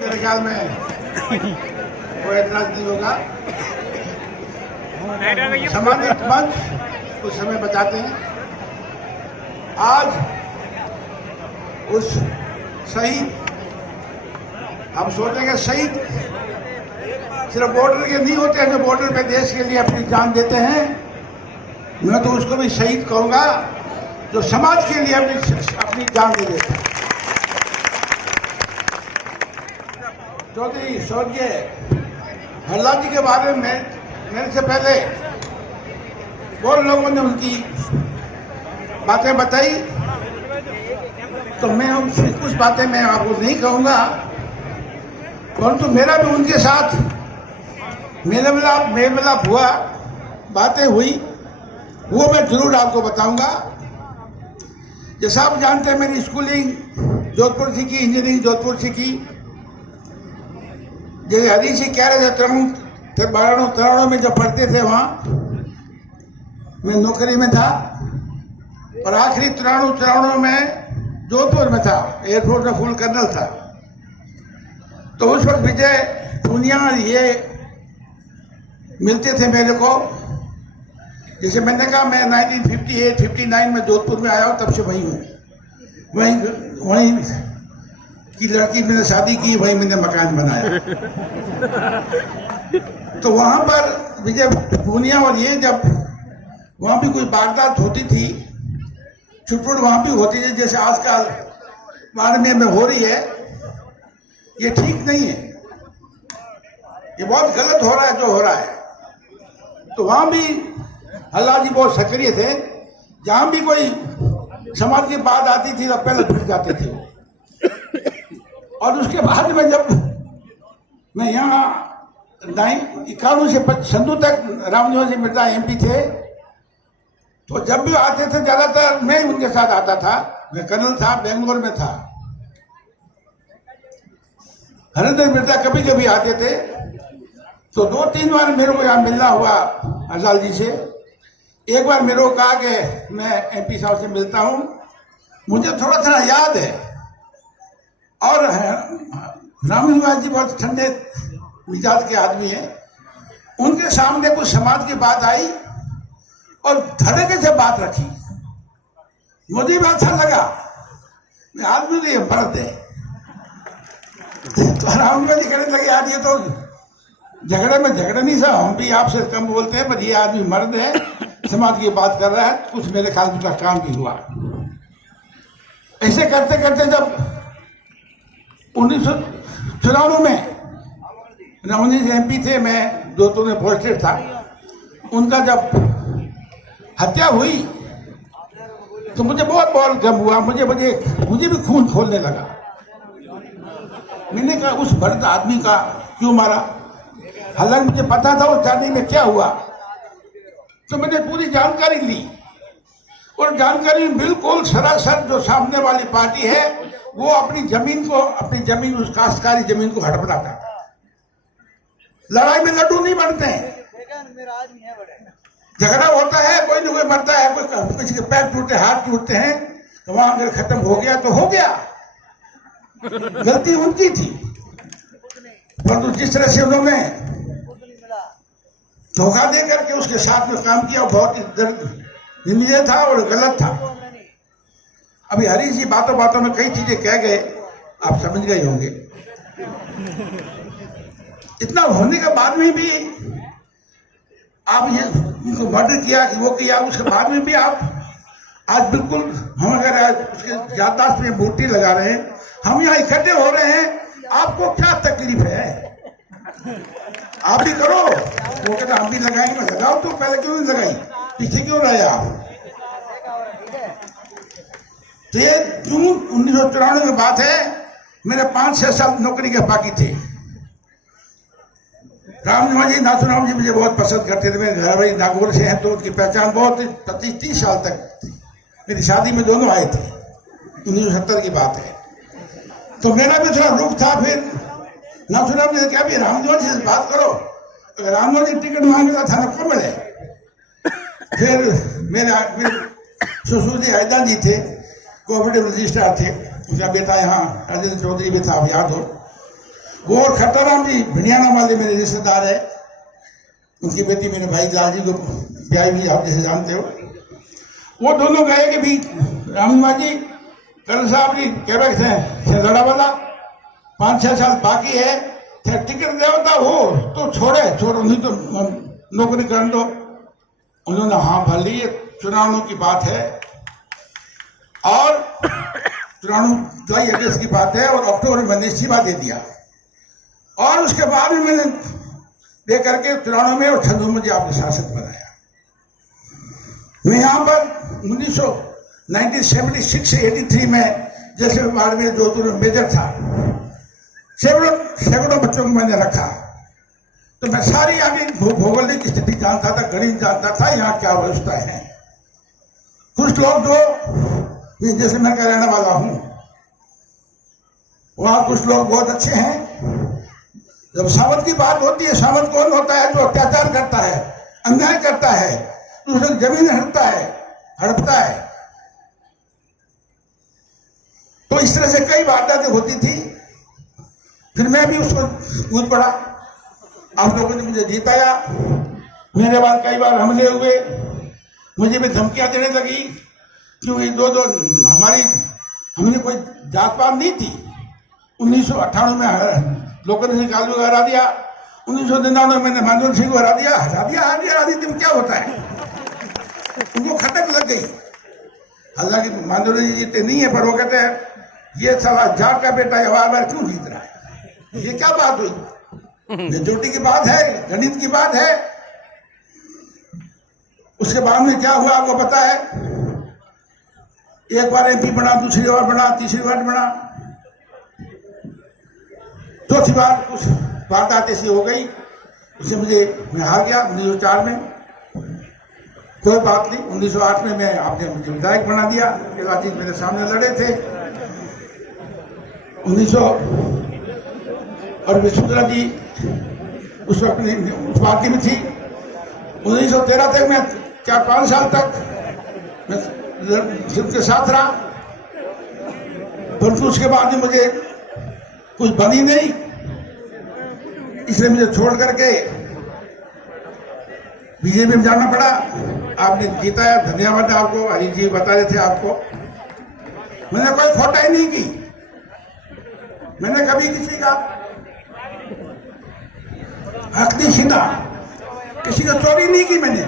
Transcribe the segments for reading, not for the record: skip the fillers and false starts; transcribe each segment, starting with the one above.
मेरे ख्याल में कोई एतराज नहीं होगा। सम्मानित मंच कुछ समय बताते हैं। आज उस शहीद, हम सोचेंगे शहीद सिर्फ बॉर्डर के नहीं होते हैं जो बॉर्डर पे देश के लिए अपनी जान देते हैं। मैं तो उसको भी शहीद कहूंगा जो समाज के लिए अपनी जान दे देते हैं। चौधरी स्वर्गीय हल्ला जी के बारे में मेरे से पहले बहुत लोगों ने उनकी बातें बताई, तो मैं कुछ बातें मैं आपको नहीं कहूंगा, परंतु मेरा भी उनके साथ मेल मिलाप हुआ, बातें हुई, वो मैं जरूर आपको बताऊंगा। जैसा आप जानते हैं मेरी स्कूलिंग जोधपुर से की, इंजीनियरिंग जोधपुर से की। जैसे हरी जी कह रहे थे तराणों में जो पढ़ते थे वहां मैं नौकरी में था, और आखिरी तराणों में जोधपुर में था, एयरफोर्स में फुल कर्नल था। तो उस वक्त विजय पूनिया ये मिलते थे मेरे को। जैसे मैंने कहा मैं 1958-59 में जोधपुर में आया हूँ, तब से वहीं हूँ। वहीं की लड़की मैंने शादी की, वहीं मैंने मकान बनाया। तो वहां पर विजय पूनिया और ये जब वहां भी कोई वारदात होती थी, छुटपुट वहां भी होती थी, जैसे आजकल बाड़मेर में हो रही है, ये ठीक नहीं है, ये बहुत गलत हो रहा है जो हो रहा है। तो वहां भी हल्ला जी बहुत सक्रिय थे। जहां भी कोई समाज की बात आती थी तो पहले भिड़ जाते थे। और उसके बाद में जब मैं यहाँ 91 से संधू तक रामनिवास जी मिर्जा MP थे, तो जब भी आते थे ज्यादातर मैं उनके साथ आता था। मैं कर्नल था, बेंगलोर में था। हरिंदर मिर्जा कभी कभी आते थे, तो 2-3 बार मेरे को यहाँ मिलना हुआ हजाल जी से। एक बार मेरे को कहा कि मैं MP साहब से मिलता हूँ, मुझे थोड़ा थोड़ा याद है। और रामनिवास जी बहुत ठंडे मिजाज के आदमी हैं। उनके सामने कुछ समाज की बात आई और धड़के से बात रखी। मुझे भी अच्छा लगा, मैं आदमी नहीं मर्द है। तो रामनिवास जी कहने लगे यार ये तो झगड़े में झगड़े नहीं साहब, हम भी आपसे कम बोलते हैं, पर ये आदमी मर्द है, समाज की बात कर रहा है। कुछ मेरे ख्याल में काम भी हुआ। ऐसे करते करते जब 1994 में रामनिवास जी MP थे, मैं जोधपुर में पोस्टेड था। उनका जब हत्या हुई तो मुझे बहुत गम हुआ। मुझे भी खून खोलने लगा। मैंने कहा उस मर्द आदमी का क्यों मारा? हालांकि मुझे पता था उस जाने में क्या हुआ, तो मैंने पूरी जानकारी ली। और जानकारी बिल्कुल सरासर जो सामने वाली पार्टी है वो अपनी जमीन उस काश्तकारी जमीन को हड़पड़ाता था। लड़ाई में लड्डू नहीं बनते हैं, झगड़ा होता है, कोई न कोई मरता है, कोई किसी के पैर टूटते, हाथ टूटते हैं, तो वहां अगर खत्म हो गया तो हो गया। गलती उनकी थी, परंतु जिस तरह से उन्होंने धोखा दे करके उसके साथ में काम किया बहुत ही निंदनीय था और गलत था। अभी हरी जी बातों बातों में कई चीजें कह गए, आप समझ गए होंगे। इतना होने के बाद में भी आप ये उनको मर्डर किया कि वो किया, उसके बाद में भी आप आज बिल्कुल हम अगर आज उसके याददाश्त में बूटी लगा रहे हैं, हम यहाँ इकट्ठे हो रहे हैं, आपको क्या तकलीफ है? आप भी करो। वो कहते हम भी लगाएंगे, लगाओ तो पहले क्यों नहीं लगाई, पीछे क्यों रहे आप? तो ये जून 1994 की बात है। मेरे 5-6 साल नौकरी के बाकी थे। रामनिवास जी, नाथूराम जी मुझे बहुत पसंद करते थे। मेरे घर भाई नागौर से हैं, तो उनकी पहचान बहुत 25-30 साल तक थी। मेरी शादी में दोनों आए थे, 1970 की बात है। तो मेरा भी थोड़ा रुख था। फिर नाथूराम जी ने कहा रामनिवास जी से बात करो, अगर रामनिवास जी टिकट मांगे तो थाना को मिले। फिर मेरे ससुर जी हैदर जी थे, कोऑपरेटिव रजिस्ट्रार थे, उसका बेटा यहाँ राजेंद्र चौधरी भी था, आप याद हो। वो और खट्टाराम जी भिड़ियाना वाले मेरे रिश्तेदार है, उनकी बेटी मेरे भाई लाल जी को ब्याह भी आप जैसे जानते हो। वो दोनों गए कि भी रामनिवास जी कल साहब जी कह रहे थे लड़ा वाला 5-6 साल बाकी है, टिकट देवता हो तो छोड़ो नहीं तो नौकरी कर दो। उन्होंने हाँ भर ली, चुनावों की बात है और चुनाव जुलाई अगस्त की बात है और अक्टूबर में इस्तीफा दे दिया और उसके बाद में मैंने दे करके चुनाव में और छंदू मुझे आपने शासक बनाया। मैं यहाँ पर 1976-83 में जैसे बाड़मेर जोधपुर में मेजर था, सैकड़ों बच्चों को मैंने रखा, तो मैं सारी आगे भौगोलिक स्थिति जानता था, गणित जानता था, यहाँ क्या व्यवस्था है। कुछ लोग जो जैसे मैं का रहने वाला हूं, वहां कुछ लोग बहुत अच्छे हैं। जब सावंत की बात होती है, सावंत कौन होता है? जो अत्याचार करता है, अन्याय करता है, दूसरे की जमीन हड़पता है। तो इस तरह से कई वारदातें होती थी। फिर मैं भी उसको कूद पड़ा, आप लोगों ने मुझे जिताया, मेरे बाद कई बार हमले हुए, मुझे भी धमकियां देने लगी, क्योंकि हमने कोई जात पात नहीं थी। 1998 में लोगों ने कालू को हरा दिया, 1999 में मैंने मानवेंद्र सिंह को हरा दिया तो क्या होता है, उनको खटक लग गई। हालांकि मानवेंद्र जी जीते नहीं है, पर वो कहते हैं ये साला जाट का बेटा बार क्यों जीत रहा है, ये क्या बात हुई? मेजोरिटी की बात है, गणित की बात है। उसके बाद में क्या हुआ आपको पता है? एक बार MP बना, दूसरी बार बना, तीसरी बार बना, चौथी बार कुछ वारदात ऐसी हो गई, उससे मैं हार गया 1904 में। कोई बात नहीं, 1908 में आपने मुझे विधायक बना दिया, राजीव मेरे सामने लड़े थे 1900 और वसुंधरा जी उस वक्त उस पार्टी में थी। 1913 तक मैं 4-5 साल तक मैं के साथ रहा, परंतु उसके बाद में मुझे कुछ बनी नहीं, इसलिए मुझे छोड़ करके बीजेपी में जाना पड़ा। आपने जीताया, धन्यवाद आपको, अजीत जी बता रहे थे आपको। मैंने कोई खोटा ही नहीं की, मैंने कभी किसी का हक नहीं छीना, किसी का चोरी नहीं की मैंने।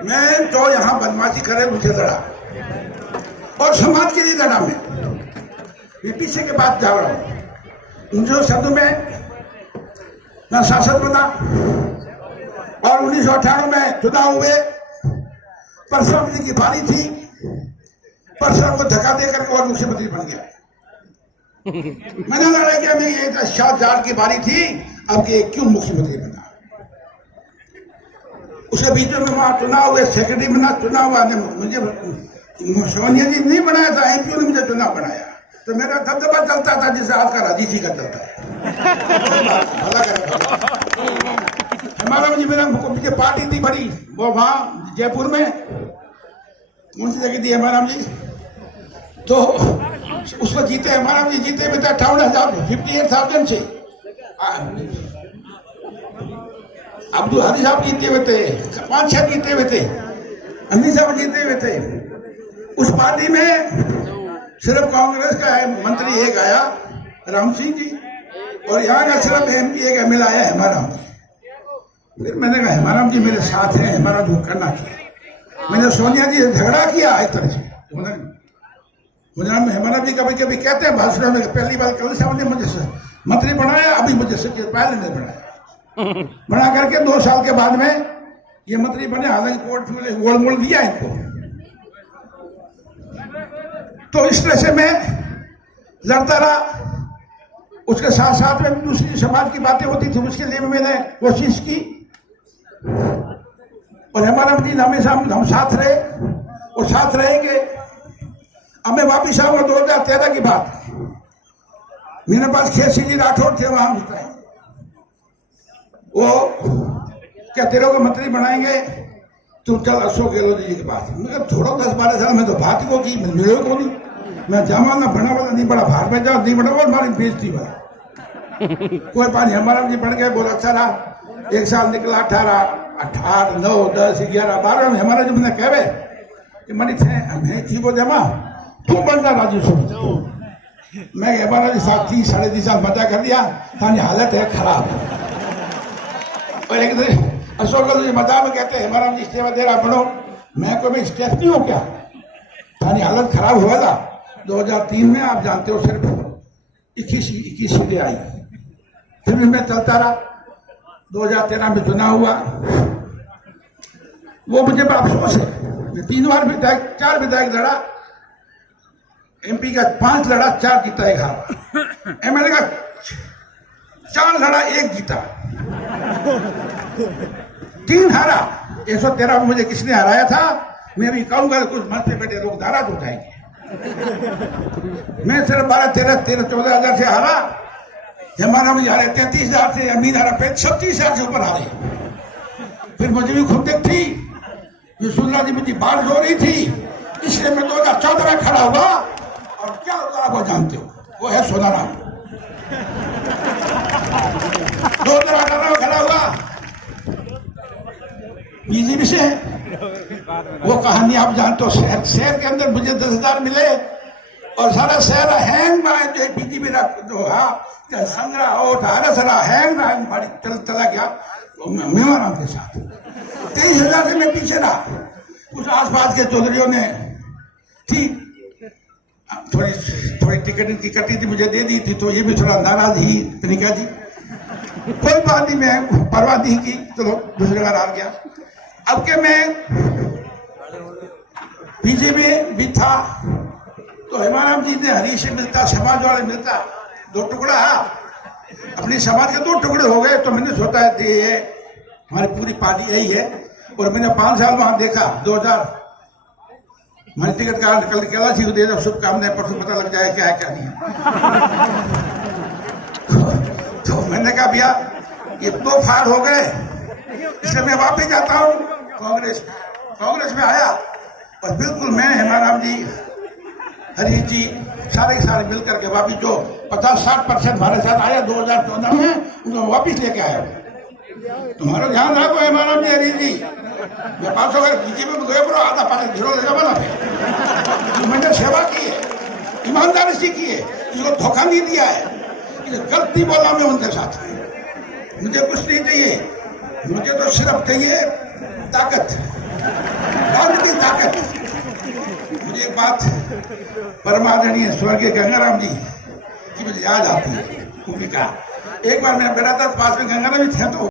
मैं जो यहां बदमाशी करे मुझे लड़ा और समाज के लिए लड़ा। मैं पीछे के बाद जा रहा हूं। 1997 में मैं शासक बना और 1998 में चुनाव हुए। परसराम जी की बारी थी, परसराम को धक्का देकर और मुख्यमंत्री बन गया। मैंने लड़ा कि मैं ये शाह जाट की बारी थी, अब ये क्यों मुख्यमंत्री बना? उसके बीच में वहां चुनाव हुए, सेक्रेटरी बना, चुनाव हुआ। मुझे सोनिया जी नहीं बनाया था, MP ने मुझे चुनाव बनाया, तो मेरा दबदबा चलता था जैसे आपका राजीव जी का चलता है। हमारा मुझे पार्टी थी बड़ी, वो वहां जयपुर में कौन सी जगह थी हमारा जी, तो उसको जीते, हमारा जी जीते हुए थे 58,000 से। अब्दुल हरी साहब जीते हुए थे, 5-6 जीते हुए थे, अमीर साहब जीते हुए थे। उस पार्टी में सिर्फ कांग्रेस का मंत्री एक आया, राम सिंह जी, और यहाँ का सिर्फ MP एक MLA आया हेमाराम जी। फिर मैंने कहा हेमाराम जी मेरे साथ हैं, हेमाराम जी करना चाहिए। मैंने सोनिया जी से झगड़ा किया एक तरह से। हेमाराम जी कभी कभी कहते हैं भाषणों में, पहली बार कल साहब ने मुझे मंत्री बनाया, अभी मुझे सचिव पहले नहीं बनाया। बना करके 2 साल के बाद में ये मंत्री बने, हालांकि कोर्ट में गोल मोल दिया इनको। तो इस तरह से मैं लड़ता रहा। उसके साथ साथ में दूसरी समाज की बातें होती थी, उसके लिए मैंने कोशिश की और हमारा दिन हमेशा हम साथ रहे और साथ रहेंगे। अब मैं वापिस आऊंगा 2013 की बात। मेरे पास खेसी जी राठौर थे वहां उस टाइम, वो क्या तेरे को मंत्री बनाएंगे, तुम चल अशोक गहलोत जी के पास। मैं छोड़ो 10-12 साल में तो बात को की, मिले को नहीं। मैं जमा ना बना वाला नहीं बड़ा, भाग में जाओ नहीं बड़ा, और हमारी बेइज्जती वाला कोई पानी हमारा जी पढ़ गए, बहुत अच्छा रहा। एक साल निकला 18, 18, 9, 10, 11, 12 में हमारा जो मैंने कहे कि मनी थे हमें थी बोले माँ तू बनना राजू सुन। मैं हमारा जी 30, 30.5 साल मजा कर दिया, तानी हालत है खराब। और एक दिन अशोक जी मजा में कहते हैं हमारा जी सेवा दे रहा पढ़ो, मैं कोई स्टेप नहीं हो क्या, तानी हालत खराब हुआ था। 2003 में आप जानते हो सिर्फ 21 सीटें आई, फिर भी मैं चलता रहा। 2013 में चुनाव हुआ, वो मुझे बड़ा अफसोस है। मैं 3 बार विधायक, 4 विधायक लड़ा, एमपी का 5 लड़ा, 4 जीता, 1 हारा। एमएलए का 4 लड़ा, 1 जीता, 3 हारा। 113 में मुझे किसने हराया था, मैं भी कहूंगा कुछ मंच पे बैठे लोग नाराज हो जाएंगे। मैं सिर्फ 12, 13, 14 हजार से हारा। हमारा मुझे हारे 33,000 से, अमीन हारा 36,000 से ऊपर हारे। फिर मुझे भी खुद देख थी, सुनला जी मुझे बाढ़ हो रही थी, इसलिए मैं 2014 में खड़ा हुआ। और क्या होगा आप वो जानते हो, वो है सोनाराम। 2018 में खड़ा हुआ, बीजेपी से है। वो कहानी आप जानते हो, शहर के अंदर मुझे 10,000 मिले और सारा शहर हैंग में जो बीजेपी जो है संग्रह हो सारा हैंग चला गया मेवाराम के साथ। 23,000 से मैं पीछे रहा। उस आसपास के चौधरियों ने ठीक थोड़ी टिकट इनकी कटी थी, मुझे दे दी थी, तो ये भी थोड़ा नाराज ही प्रियंका जी। कोई बात नहीं, मैं परवाह नहीं की, चलो दूसरी बार हार गया। अब के मैं बीजेपी भी था तो हेमाराम जी ने हरीश से मिलता, समाज वाले मिलता, 2 टुकड़ा अपनी समाज के 2 टुकड़े हो गए। तो मैंने सोचा है हमारी पूरी पार्टी यही है। और मैंने 5 साल वहां देखा। 2000 हमारी टिकट का कल कैलाश को दे दो, शुभकामनाएं, परसों पता लग जाए क्या है क्या नहीं है। तो मैंने कहा भैया ये 2 फाड़ हो गए, इसलिए मैं वापस जाता हूँ कांग्रेस में आया। और बिल्कुल मैं हेमाराम जी, हरीश जी, सारे के सारे मिलकर के वापिस जो 50-60% हमारे साथ आया 2014 में, उनको वापिस लेके आया। तुम्हारा ध्यान रखो हेमाराम जी, हरीश जी, मैं 500 बीजेपी में गए बोलो आधा पानी झीरो ले जाओ ना। मैंने सेवा की है, ईमानदारी से की है, इसको धोखा नहीं दिया है, गलती बोला मैं उनके साथ। मुझे कुछ नहीं चाहिए, मुझे तो सिर्फ चाहिए ताकत, राजनीतिक ताकत। मुझे एक बात परमादरणीय स्वर्गीय गंगाराम जी की मुझे याद आती है। उन्होंने कहा एक बार मैं बैठा था पास में, गंगाराम जी थे तो